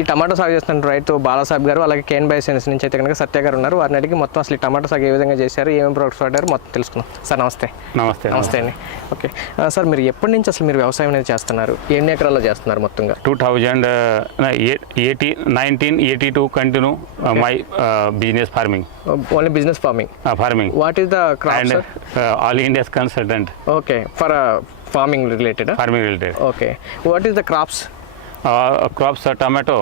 ఈ టమాటో సాగు చేస్తున్న రైతు బాలాసాహెబ్ గారు, అలాగే కేన్ బయోసైన్స్ నుంచి అయితే కనుక సత్య గారు ఉన్నారు. వారిని అడిగి మొత్తం అసలు ఈ టమాటో సాగు ఏ విధంగా చేశారు, ఏమేమి ప్రొడక్ట్స్ వాడారు మొత్తం తెలుసుకుందాం. సార్ నమస్తే. నమస్తే అండి. ఓకే సార్, మీరు ఎప్పటి నుంచి అసలు మీరు వ్యవసాయం అనేది చేస్తున్నారు, ఎన్ని ఎకరాల్లో చేస్తున్నారు మొత్తంగా? 1982 continue my business farming. Only business farming. What is the crop sir? All India's consultant. Okay, for farming related. Okay, what is the crops? Crops are tomato.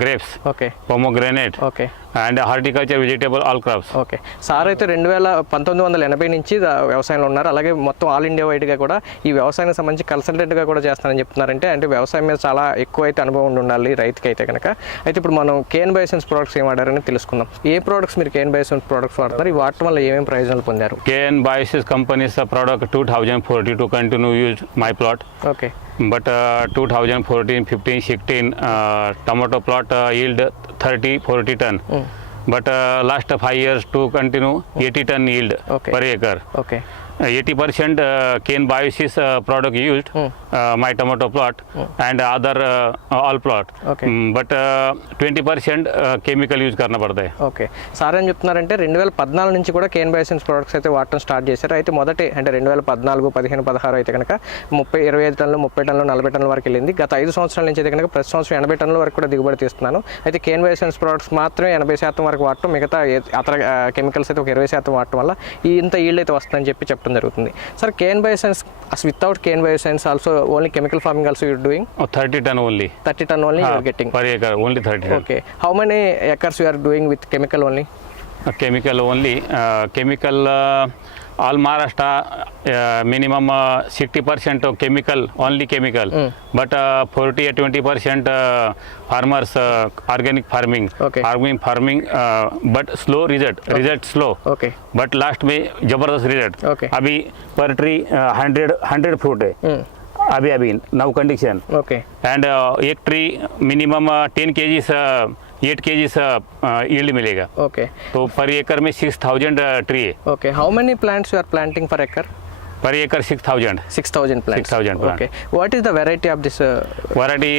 Grapes. Okay. Pomegranate. Okay. And horticulture, vegetable, all crops. Okay sir, అయితే 1980 నుంచి వ్యవసాయంలో ఉన్నారు. అలాగే మొత్తం all India వైడ్గా కూడా ఈ వ్యవసాయానికి సంబంధించి కన్సల్టెంట్గా కూడా చేస్తానని చెప్తున్నారంటే, అంటే వ్యవసాయం మీద చాలా ఎక్కువ అయితే అనుభవం ఉండాలి రైతుకి అయితే కనుక. అయితే ఇప్పుడు మనం కేన్ బయోసైన్స్ ప్రోడక్ట్స్ ఏం వాడారని తెలుసుకుందాం. ఏ ప్రోడక్ట్స్ మీరు కేన్ బయోసైన్స్ ప్రోడక్ట్స్ వాడుతున్నారు, ఈ వాడటం వల్ల ఏమేమి ప్రయోజనాలు పొందారు? Cane Bioscience companies product 2042 continue use my plot. Okay. But 2014, 15, 16 tomato plot yield 30-40 ton. But last 5 years to continue 80 ton yield per acre. Okay. 80% cane biosis product used my tomato plot and other all plot. Okay. But 20% chemical use करना पड़ता है. Okay sir, ఏం చెప్తున్నారంటే 2014 నుంచి కూడా Kane Bioscience products అయితే వాడటం స్టార్ట్ చేశారు. అయితే మొదటి అంటే 2014, 15, 16 అయితే కనుక 25 టన్నులు, 30 టన్నులు, 40 టన్నుల వరకు వెళ్ళింది. గత 5 సంవత్సరాల నుంచి అయితే కనుక ప్రతి సంవత్సరం 80 టన్నుల వరకు కూడా దిగుబడి తీస్తున్నాను. అయితే కేన్ బయోసైన్స్ ప్రోడక్ట్స్ మాత్రమే 80% వరకు వాడటం, మిగతా అతర కెమికల్స్ అయితే ఒక 20% వాడటం వల్ల ఇంత ఈల్డ్ అయితే వస్తుందని చెప్పడం జరుగుతుంది. Sir, Cane Bioscience without Cane Bioscience also only chemical farming also you doing? 30 ton only. 30 ton only you are getting per acre, only 30 ton. Okay, how many acres you are doing with chemical only? Chemical only. Chemical all Maharashtra minimum 60% of chemical, only chemical. But 40-20% farmers organic farming. Okay. Organic farming, but slow result. Okay. Result slow. Okay. But last में जबरदस्त result. Okay. अभी per tree 100 fruit है. अभी now condition. Okay. And एक tree minimum 10 kgs 8 kgs yield मिलेगा. Okay. तो पर एकड़ में 6000 ट्री है. Okay, how many plants you are planting per acre? पर एकड़ 6000 6,000 plants. 6,000 plants. Okay, what is the variety of this variety